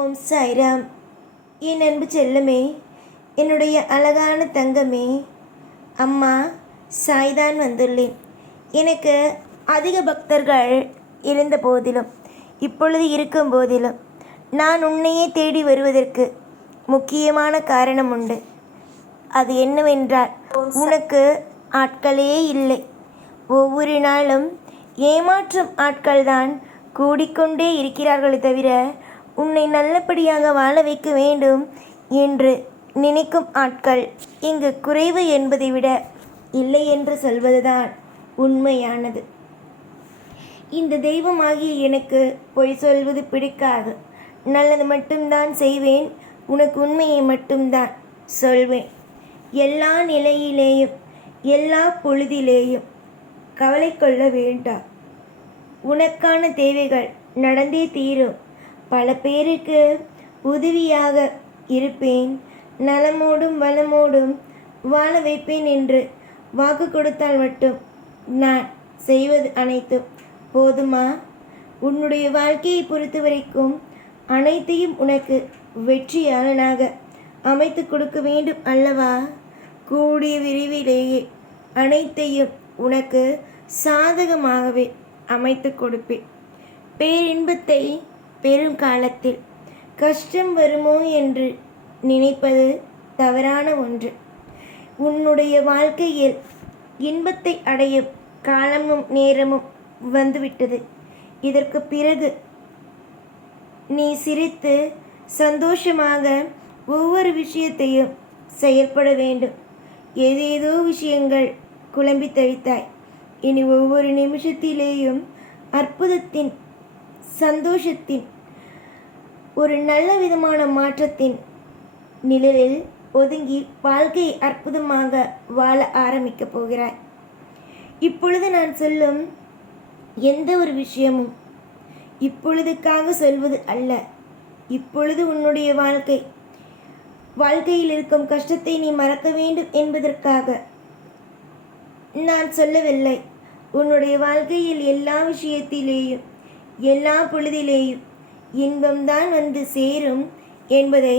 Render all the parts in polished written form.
ஓம் சாய்ராம். என் அன்பு செல்லமே, என்னுடைய அழகான தங்கமே, அம்மா சாய்தான் வந்துள்ளேன். எனக்கு அதிக பக்தர்கள் இருந்த போதிலும், இப்பொழுது இருக்கும் போதிலும், நான் உன்னையே தேடி வருவதற்கு முக்கியமான காரணம் உண்டு. அது என்னவென்றால், உனக்கு ஆட்களே இல்லை. ஒவ்வொரு நாளும் ஏமாற்றும் ஆட்கள்தான் கூடிக்கொண்டே இருக்கிறார்களே தவிர, உன்னை நல்லபடியாக வாழ வைக்க வேண்டும் என்று நினைக்கும் ஆட்கள் இங்கு குறைவு என்பதை விட இல்லை என்று சொல்வதுதான் உண்மையானது. இந்த தெய்வமாகிய எனக்கு பொய் சொல்வது பிடிக்காது. நல்லது மட்டும்தான் செய்வேன். உனக்கு உண்மையை மட்டும்தான் சொல்வேன். எல்லா நிலையிலேயும் எல்லா பொழுதிலேயும் கவலை கொள்ள வேண்டாம். உனக்கான தேவைகள் நடந்தே தீரும். பல பேருக்கு உதவியாக இருப்பேன், நலமோடும் வளமோடும் வாழ வைப்பேன் என்று வாக்கு கொடுத்தால் மட்டும் நான் செய்வது அனைத்தும் போதுமா? உன்னுடைய வாழ்க்கையை பொறுத்த வரைக்கும் அனைத்தையும் உனக்கு வெற்றியாளனாக அமைத்து கொடுக்க வேண்டும் அல்லவா? கூடிய விரைவிலேயே அனைத்தையும் உனக்கு சாதகமாகவே அமைத்து கொடுப்பேன். பேரின்பத்தை பெரும் காலத்தில் கஷ்டம் வருமோ என்று நினைப்பது தவறான ஒன்று. உன்னுடைய வாழ்க்கையில் இன்பத்தை அடையும் காலமும் நேரமும் வந்துவிட்டது. இதற்கு பிறகு நீ சிரித்து சந்தோஷமாக ஒவ்வொரு விஷயத்தையும் செயல்பட வேண்டும். ஏதேதோ விஷயங்கள் குழம்பி தவித்தாய். இனி ஒவ்வொரு நிமிஷத்திலேயும் அற்புதத்தின், சந்தோஷத்தின், ஒரு நல்ல விதமான மாற்றத்தின் நிழலில் ஒதுங்கி வாழ்க்கையை அற்புதமாக வாழ ஆரம்பிக்கப் போகிறாய். இப்பொழுது நான் சொல்லும் எந்த ஒரு விஷயமும் இப்பொழுதுக்காக சொல்வது அல்ல. இப்பொழுது உன்னுடைய வாழ்க்கையில் இருக்கும் கஷ்டத்தை நீ மறக்க வேண்டும் என்பதற்காக நான் சொல்லவில்லை. உன்னுடைய வாழ்க்கையில் எல்லா விஷயத்திலேயும் எல்லா பொழுதிலேயும் இன்பம்தான் வந்து சேரும் என்பதை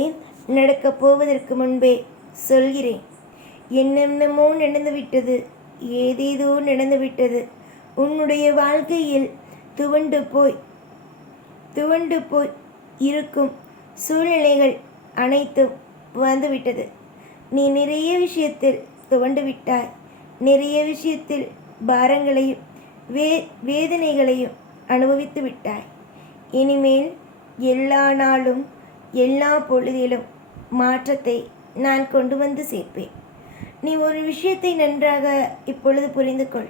நடக்கப் போவதற்கு முன்பே சொல்கிறேன். என்னென்னமோ நடந்துவிட்டது, ஏதேதோ நடந்துவிட்டது. உன்னுடைய வாழ்க்கையில் துவண்டு போய் இருக்கும் சூழ்நிலைகள் அனைத்தும் வந்துவிட்டது. நீ நிறைய விஷயத்தில் துவண்டு விட்டாய். நிறைய விஷயத்தில் பாரங்களையும் வேதனைகளையும் அனுபவித்து விட்டாய். இனிமேல் எல்லா நாளும் எல்லா பொழுதிலும் மாற்றத்தை நான் கொண்டு வந்து சேர்ப்பேன். நீ ஒரு விஷயத்தை நன்றாக இப்பொழுது புரிந்து கொள்.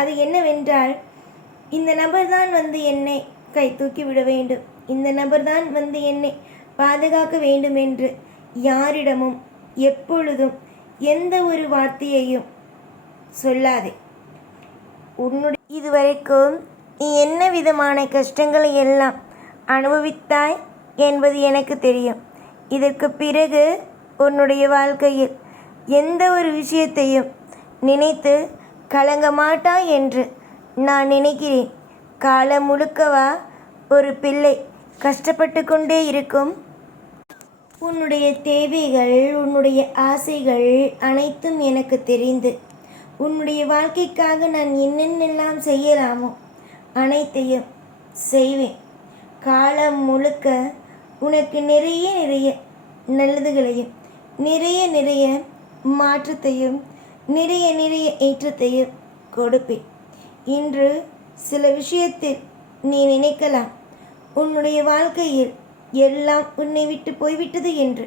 அது என்னவென்றால், இந்த நபர்தான் வந்து என்னை கை தூக்கி விட வேண்டும், இந்த நபர்தான் வந்து என்னை பாதுகாக்க வேண்டும் என்று யாரிடமும் எப்பொழுதும் எந்த ஒரு வார்த்தையையும் சொல்லாதே. இதுவரைக்கும் நீ என்ன விதமான கஷ்டங்களை எல்லாம் அனுபவித்தாய் என்பது எனக்கு தெரியும். இதற்கு பிறகு உன்னுடைய வாழ்க்கையில் எந்த ஒரு விஷயத்தையும் நினைத்து கலங்க மாட்டாய் என்று நான் நினைக்கிறேன். காலம் முழுக்கவா ஒரு பிள்ளை கஷ்டப்பட்டு கொண்டே இருக்கும்? உன்னுடைய தேவைகள், உன்னுடைய ஆசைகள் அனைத்தும் எனக்கு தெரிந்து, உன்னுடைய வாழ்க்கைக்காக நான் என்னென்னெல்லாம் செய்யலாமோ அனைத்தையும் செய்வேன். காலம் முழுக்க உனக்கு நிறைய நல்லதுகளையும் நிறைய மாற்றத்தையும் நிறைய ஏற்றத்தையும் கொடுப்பேன். இன்று சில விஷயத்தில் நீ நினைக்கலாம், உன்னுடைய வாழ்க்கையில் எல்லாம் உன்னை விட்டு போய்விட்டது என்று.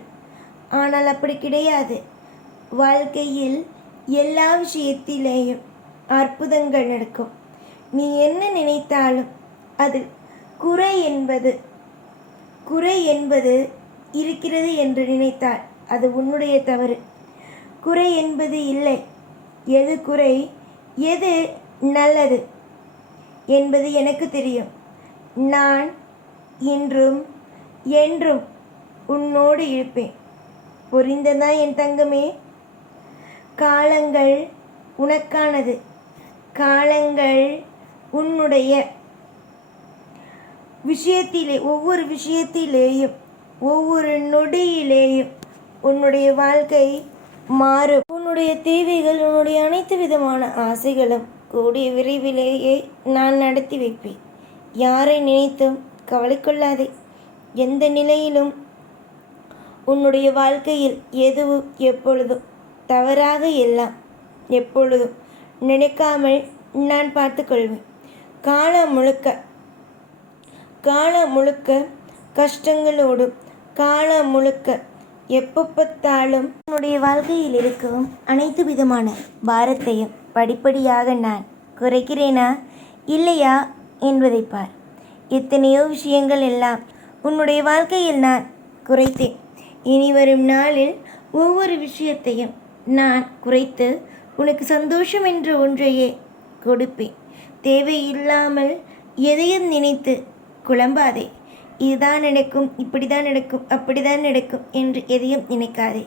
ஆனால் அப்படி கிடையாது. வாழ்க்கையில் எல்லா விஷயத்திலேயும் அற்புதங்கள் நடக்கும். நீ என்ன நினைத்தாலும் அது குறை என்பது இருக்கிறது என்று நினைத்தால் அது உன்னுடைய தவறு. குறை என்பது இல்லை. எது குறை, எது நல்லது என்பது எனக்கு தெரியும். நான் இன்றும் என்றும் உன்னோடு இருப்பேன். புரிந்ததா என் தங்கமே? காலங்கள் உனக்கானது. காலங்கள் உன்னுடைய விஷயத்திலே, ஒவ்வொரு விஷயத்திலேயும் ஒவ்வொரு நொடியிலேயும் உன்னுடைய வாழ்க்கை மாறும். உன்னுடைய தேவைகள், உன்னுடைய அனைத்து விதமான ஆசைகளும் கூடிய விரைவிலேயே நான் நடத்தி வைப்பேன். யாரை நினைத்தும் கவலை கொள்ளாதே. எந்த நிலையிலும் உன்னுடைய வாழ்க்கையில் எதுவும் எப்பொழுதும் தவறாக எல்லாம் எப்பொழுதும் நினைக்காமல் நான் பார்த்துக்கொள்வேன். காலம் முழுக்க கஷ்டங்களோடும் காலம் முழுக்க எப்போ பார்த்தாலும் உன்னுடைய வாழ்க்கையில் இருக்கும் அனைத்து விதமான பாரத்தையும் படிப்படியாக நான் குறைக்கிறேனா இல்லையா என்பதை பார். எத்தனையோ விஷயங்கள் எல்லாம் உன்னுடைய வாழ்க்கையில் நான் குறைத்தேன். இனி வரும் நாளில் ஒவ்வொரு விஷயத்தையும் நான் குறைத்து உனக்கு சந்தோஷம் என்ற ஒன்றையே கொடுப்பேன். தேவையில்லாமல் எதையும் நினைத்து குழம்பாதே. இதுதான் நடக்கும், இப்படி தான் நடக்கும், அப்படி தான் நடக்கும் என்று எதையும் நினைக்காதே.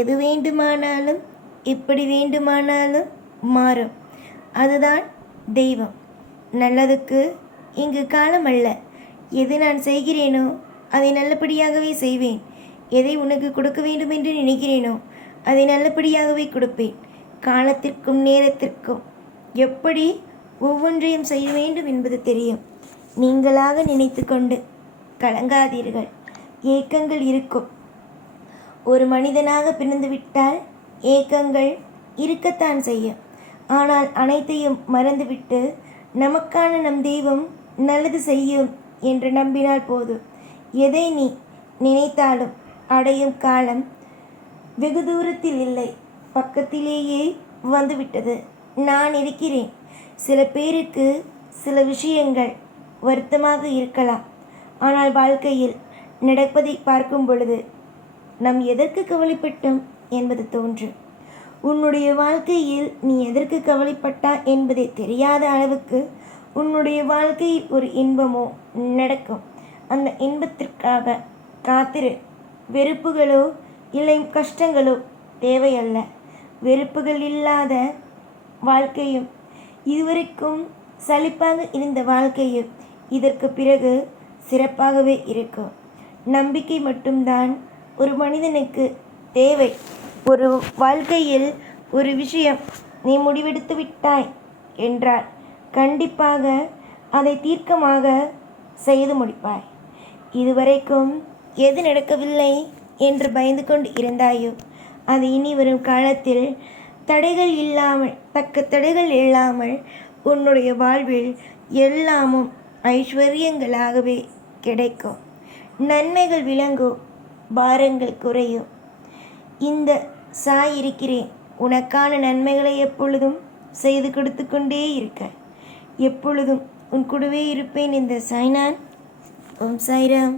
எது வேண்டுமானாலும் எப்படி வேண்டுமானாலும் மாறும். அதுதான் தெய்வம். நல்லதுக்கு இங்கு காலம் அல்ல. எது நான் செய்கிறேனோ அதை நல்லபடியாகவே செய்வேன். எதை உனக்கு கொடுக்க வேண்டும் என்று நினைக்கிறேனோ அதை நல்லபடியாகவே கொடுப்பேன். காலத்திற்கும் நேரத்திற்கும் எப்படி ஒவ்வொன்றையும் செய்ய வேண்டும் என்பது தெரியும். நீங்களாக நினைத்து கொண்டு கலங்காதீர்கள். ஏக்கங்கள் இருக்கும். ஒரு மனிதனாக பிறந்துவிட்டால் ஏக்கங்கள் இருக்கத்தான் செய்யும். ஆனால் அனைத்தையும் மறந்துவிட்டு நமக்கான நம் தெய்வம் நல்லது செய்யும் என்று நம்பினால் போதும். எதை நீ நினைத்தாலும் அடையும் காலம் வெகு தூரத்தில் இல்லை, பக்கத்திலேயே வந்துவிட்டது. நான் இருக்கிறேன். சில பேருக்கு சில விஷயங்கள் வருத்தமாக இருக்கலாம். ஆனால் வாழ்க்கையில் நடப்பதை பார்க்கும் பொழுது நாம் எதற்கு கவலைப்பட்டோம் என்பது தோன்றும். உன்னுடைய வாழ்க்கையில் நீ எதற்கு கவலைப்பட்டா என்பதை தெரியாத அளவுக்கு உன்னுடைய வாழ்க்கையில் ஒரு இன்பமோ நடக்கும். அந்த இன்பத்திற்காக காத்திரு. வெறுப்புகளோ இல்லை கஷ்டங்களோ தேவையல்ல. வெறுப்புகள் இல்லாத வாழ்க்கையும் இதுவரைக்கும் சலிப்பாக இருந்த வாழ்க்கையும் இதற்கு பிறகு சிறப்பாகவே இருக்கும். நம்பிக்கை மட்டும்தான் ஒரு மனிதனுக்கு தேவை. ஒரு வாழ்க்கையில் ஒரு விஷயம் நீ முடிவெடுத்து விட்டாய் என்றால் கண்டிப்பாக அதை தீர்க்கமாக செய்து முடிப்பாய். இதுவரைக்கும் எது நடக்கவில்லை என்று பயந்து கொண்டு இருந்தாயோ அது இனி வரும் காலத்தில் தக்க தடைகள் இல்லாமல் உன்னுடைய வாழ்வில் எல்லாமும் ஐஸ்வர்யங்களாகவே கிடைக்கும். நன்மைகள் விளங்கும், பாரங்கள் குறையும். இந்த சாய் இருக்கிறேன். உனக்கான நன்மைகளை எப்பொழுதும் செய்து கொடுத்து கொண்டே இருக்க. எப்பொழுதும் உன் கூடவே இருப்பேன். இந்த சாய்நான். ஓம் சாய்ராம்.